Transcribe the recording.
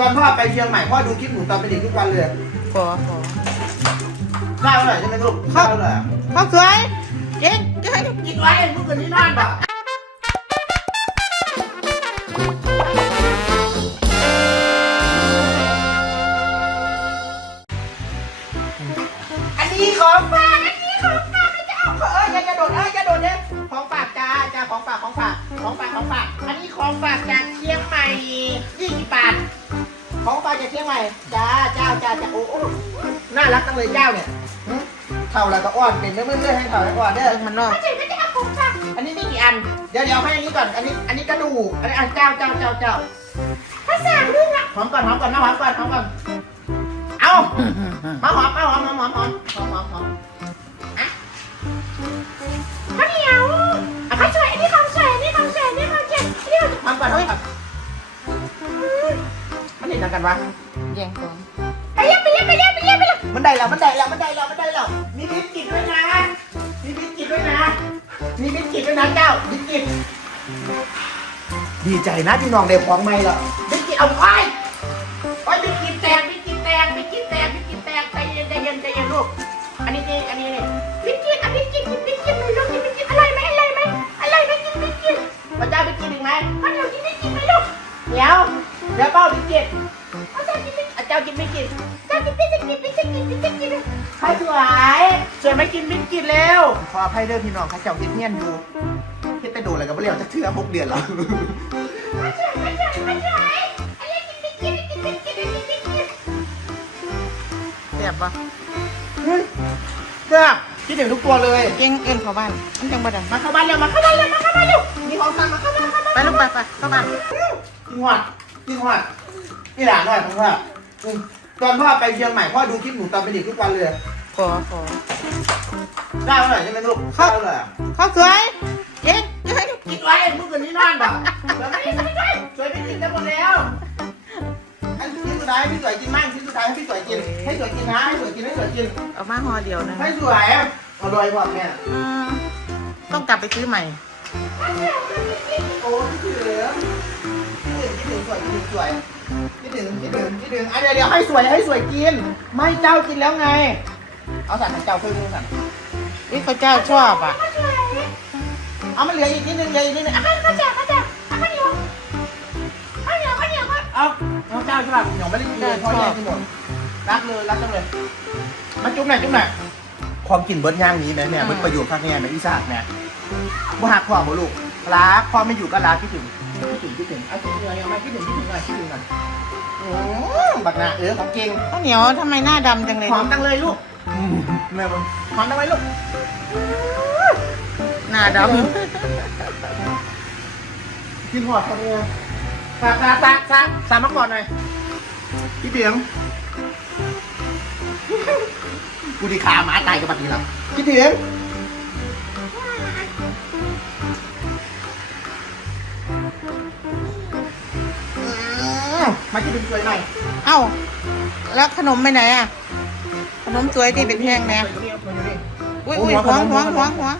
ตอนพ่อไปเชียงใหม่พ่อดูคลิปหนูตอนเป็นเด็กทุกวันเลยขอขอข้าวอร่อยใช่ไหมลูกข้าวอร่อยข้าวสวยเก่งเก่งกินไว้เมื่อคืนนี้นอนบ่อันนี้ของฝากอันนี้ของฝากไม่จะเอาเอออย่าอย่าโดดเอออย่าโดดเนี่ยของฝากจ้าจ้าของฝากของฝากของฝากของฝาก อันนี้ของฝากจา ของฝากจากเชียงใหม่จ้าเจ้าจ้าจ้าโอ้โอ้น่ารักจังเลยเจ้าเนี่ยหึเท่าไรก็อ้อนเป็นเรื่อยๆให้เท่าไรก็อ้อนเด้อเบิ่งมันนอกไม่ใช่ไม่ใช่เอาของฝากอันนี้มีกี่อัน เดี๋ยวเดี๋ยวให้อันนี้ก่อน อันนี้ อันนี้กระดูก อันนี้อันเจ้าเจ้าเจ้าเจ้าถ้าสามลูกอะหอมก่อนหอมก่อนนะหอมก่อนหอมก่อน เอามาหอมมาหอมหอมหอมหอมหอมหอมหอม มันเห็นกันวะแย่งของไปเรียบไปเรียบไปเรียบไปเรียบไปเรียบมันได้แล้วมันได้แล้วมันได้แล้วมันได้แล้วมีบิสกิตด้วยนะมีบิสกิตด้วยนะมีบิสกิตด้วยนะเจ้าบิสกิตดีใจนะที่น้องได้ของใหม่แล้วบิสกิตเอาไป เดี๋ยวเป้าบิสกิตข้าวสวยกินบิสกิตอะเจ้ากินบิสกิตจ้ากินบิสกิตบิสกิตบิสกิตข้าวสวยสวยไหม่กินบิสกิตเร็วขออภัยเด้อพี่น้องข้าเจ้าเฮ็ดเนียนอยู่เฮ็ดแต่โดนอะไรกับเรียวจะเชื่อหกเดือนแล้วข้าวสวยข้าวสวยข้าวสวยอะไรกินบิสกิตกินบิสกิตกินบิสกิตเสียบปะเฮ้ยเจ้าคิดถึงทุกตัวเลยเก่งเอ็นเข้าบ้านมันจังบ่ดังมาเข้าบ้านเร็วมาเข้าบ้านเร็วมาเข้าบ้านเร็วมีของฝากมาเข้าบ้านเข้าบ้านไปลูกไปไปเข้าบ้านกินหอด กินหอดนี่หลานหน่อยผมว่าอืมตอนพ่อไปเชียงใหม่พ่อดูคลิปหนูตอนเป็นเด็กทุกวันเลยขอขอได้เมื่อไหร่ใช่ไหมลูกข้าวเลยข้าวสวยเก่งเก่งกินไว้เมื่อคืนนี้นอนบ่แล้วไม่ได้ไม่ได้ช่วยพี่กินได้หมดแล้วอันที่สุดท้ายให้พี่สวยกินมั่งที่สุดท้ายให้พี่สวยกินให้สวยกินนะให้สวยกินให้สวยกินเอามาห่อเดียวนะให้สวยอร่อยกว่าแม่อืมต้องกลับไปซื้อใหม่โอ้พี่เหลือคิดถึงคิดถึง สวยคิดถึงสวยคิดถึงคิดถึงคิดถึงอะเดี๋ยวเดี๋ยวให้สวยให้สวยกิน ไม่เจ้ากินแล้วไง เอาสั่นของเจ้าเพิ่มมือสั่นนี่เขาเจ้าชอบอะเอามันเหลืออีกนิดนึงเหลืออีกนิดนึงอะข้าวสวยข้าวสวยข้าวเหนียวข้าวเหนียวข้าวเหนียวเอาน้องเจ้าใช่ป่ะหยองไม่ได้กินเลยเพราะแย่งกินหมดรักเลยรักจังเลยมาจุ๊บหน่อยจุ๊บหน่อยความกินเบิร์ดย่างนี้แม่แม่เบิร์ดประโยชน์ข้างแม่แม่อีสานแม่ว่าหักความบ่ลูกรักความไม่อยู่ก็รักคิดถึง คิดถึงคิดถึงเอาคิดถึงยังไม่คิดถึงคิดถึงหน่อยคิดถึงหน่อยอืมบักหนาเออของเก่งข้าวเหนียวทำไมหน้าดำจังเลยหอมจังเลยลูกอืมแม่มันหอมจังเลยลูกหน้าดกินหอดเขาเนี่ยฝากฝากฝากฝากสามมาก่อนหน่อยพี่เถียงกูดีขาหมาตายกับบัดนี้แล้วพี่เถียง มมาคิดถึงสวยหน่อยำเอ้า แล้วขนมไปไหนอะ ขนมสวยที่เป็นแห้งแน่สวยตรงนี้เอาสวยตรงนี้อุ้ยอุ้ยหวงหวงหวงหวง